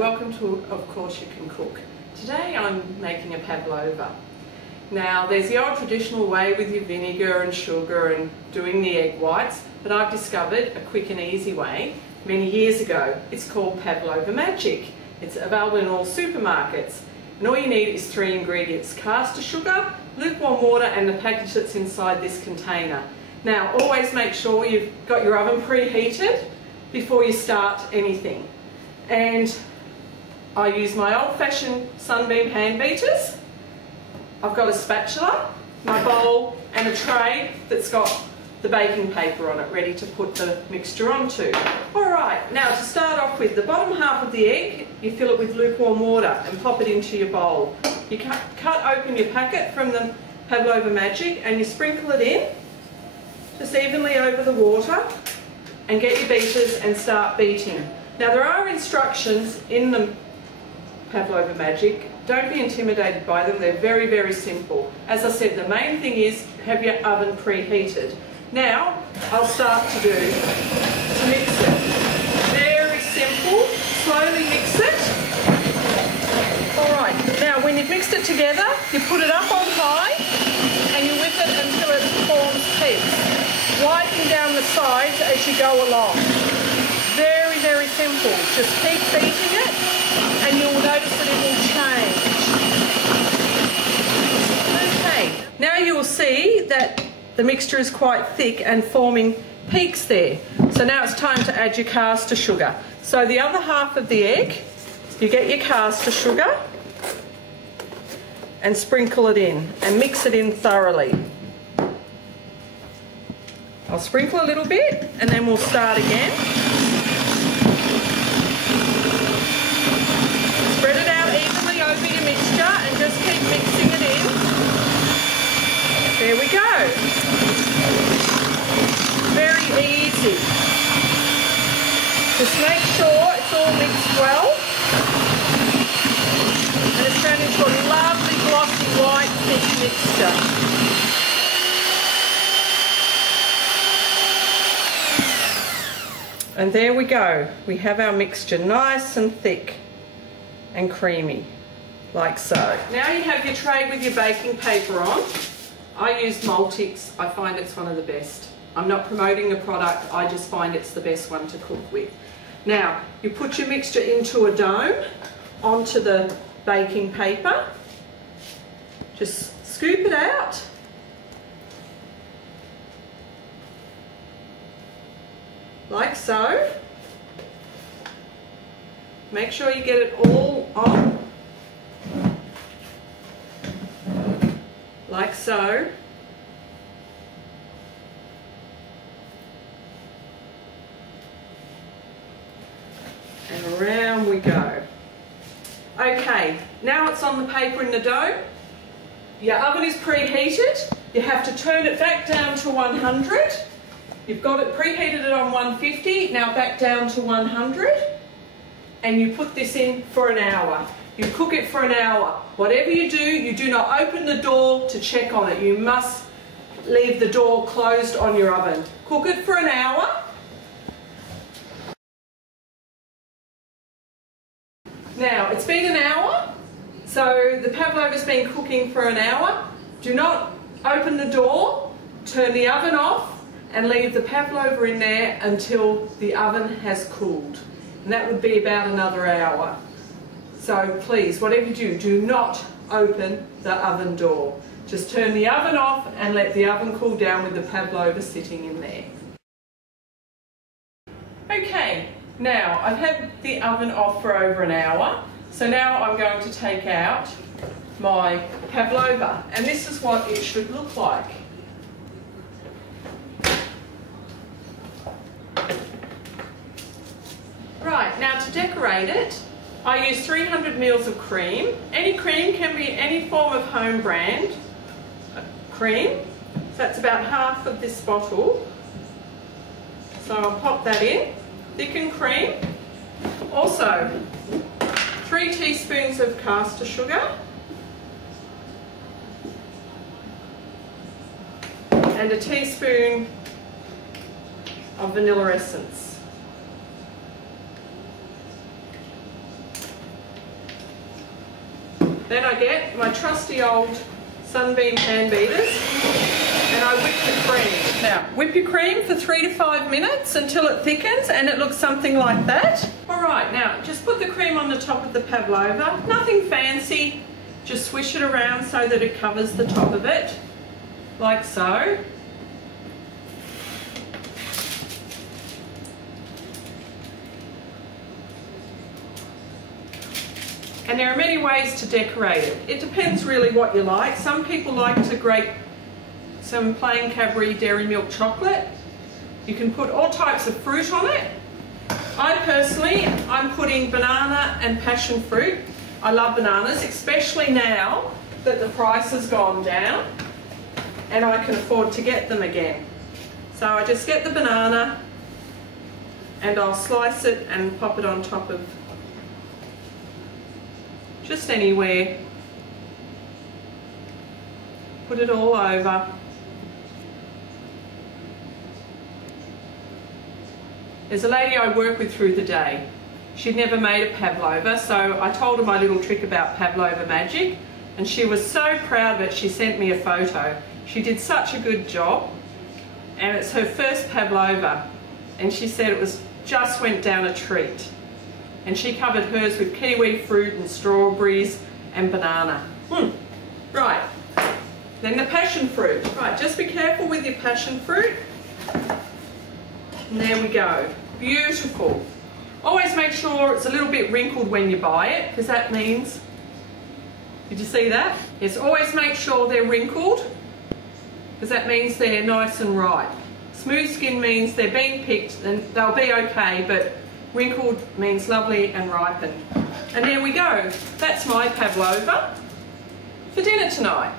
welcome to Of Course You Can Cook. Today I'm making a pavlova. Now there's the old traditional way with your vinegar and sugar and doing the egg whites, but I've discovered a quick and easy way many years ago. It's called Pavlova Magic. It's available in all supermarkets and all you need is 3 ingredients: caster sugar, lukewarm water and the package that's inside this container. Now always make sure you've got your oven preheated before you start anything. And I use my old-fashioned sunbeam hand beaters. I've got a spatula, my bowl and a tray that's got the baking paper on it ready to put the mixture onto. Alright, now to start off with, the bottom half of the egg, you fill it with lukewarm water and pop it into your bowl. You cut open your packet from the Pavlova Magic and you sprinkle it in just evenly over the water and get your beaters and start beating. Now there are instructions in the Pavlova Magic. Don't be intimidated by them, they're very, very simple. As I said, the main thing is have your oven preheated. Now I'll start to mix it. Very simple, slowly mix it. Alright, now when you've mixed it together, you put it up on high and you whip it until it forms peaks, wiping down the sides as you go along. Very, very simple. Just keep beating it and you'll notice that it will change. Okay, now you will see that the mixture is quite thick and forming peaks there. So now it's time to add your caster sugar. So the other half of the egg, you get your caster sugar and sprinkle it in and mix it in thoroughly. I'll sprinkle a little bit and then we'll start again. Spread it out evenly over your mixture and just keep mixing it in. There we go. Very easy. Just make sure it's all mixed well. And it's turned into a lovely glossy white thick mixture. And there we go. We have our mixture nice and thick and creamy, like so. Now you have your tray with your baking paper on. I use Multics. I find it's one of the best. I'm not promoting the product, I just find it's the best one to cook with. Now, you put your mixture into a dome onto the baking paper. Just scoop it out. Like so. Make sure you get it all on. Like so. And around we go. Okay, now it's on the paper in the dome. Your oven is preheated. You have to turn it back down to 100. You've got it preheated it on 150, now back down to 100. And you put this in for an hour. You cook it for an hour. Whatever you do not open the door to check on it. You must leave the door closed on your oven. Cook it for an hour. Now, it's been an hour, so the pavlova's been cooking for an hour. Do not open the door, turn the oven off, and leave the pavlova in there until the oven has cooled. And that would be about another hour. So please, whatever you do, do not open the oven door. Just turn the oven off and let the oven cool down with the pavlova sitting in there. Okay, now I've had the oven off for over an hour. So now I'm going to take out my pavlova. And this is what it should look like. Right, now to decorate it, I use 300 ml of cream. Any cream can be any form of home brand cream. So that's about half of this bottle. So I'll pop that in. Thickened cream. Also, 3 teaspoons of caster sugar. And a teaspoon of vanilla essence. Then I get my trusty old Sunbeam hand beaters and I whip the cream. Now, whip your cream for 3 to 5 minutes until it thickens and it looks something like that. Alright, now just put the cream on the top of the pavlova. Nothing fancy, just swish it around so that it covers the top of it, like so. And there are many ways to decorate it. It depends really what you like. Some people like to grate some plain Cadbury dairy milk chocolate. You can put all types of fruit on it. I'm putting banana and passion fruit. I love bananas, especially now that the price has gone down and I can afford to get them again. So I just get the banana and I'll slice it and pop it on top of just anywhere. Put it all over. There's a lady I work with through the day. She'd never made a pavlova, so I told her my little trick about pavlova magic, and she was so proud of it she sent me a photo. She did such a good job, and it's her first pavlova, and she said it just went down a treat. And she covered hers with kiwi fruit and strawberries and banana. Right, then the passion fruit. Right, just be careful with your passion fruit. And there we go, beautiful. Always make sure it's a little bit wrinkled when you buy it, because that means, did you see that? Yes, always make sure they're wrinkled, because that means they're nice and ripe. Smooth skin means they're being picked and they'll be okay, but wrinkled means lovely and ripened. And there we go. That's my pavlova for dinner tonight.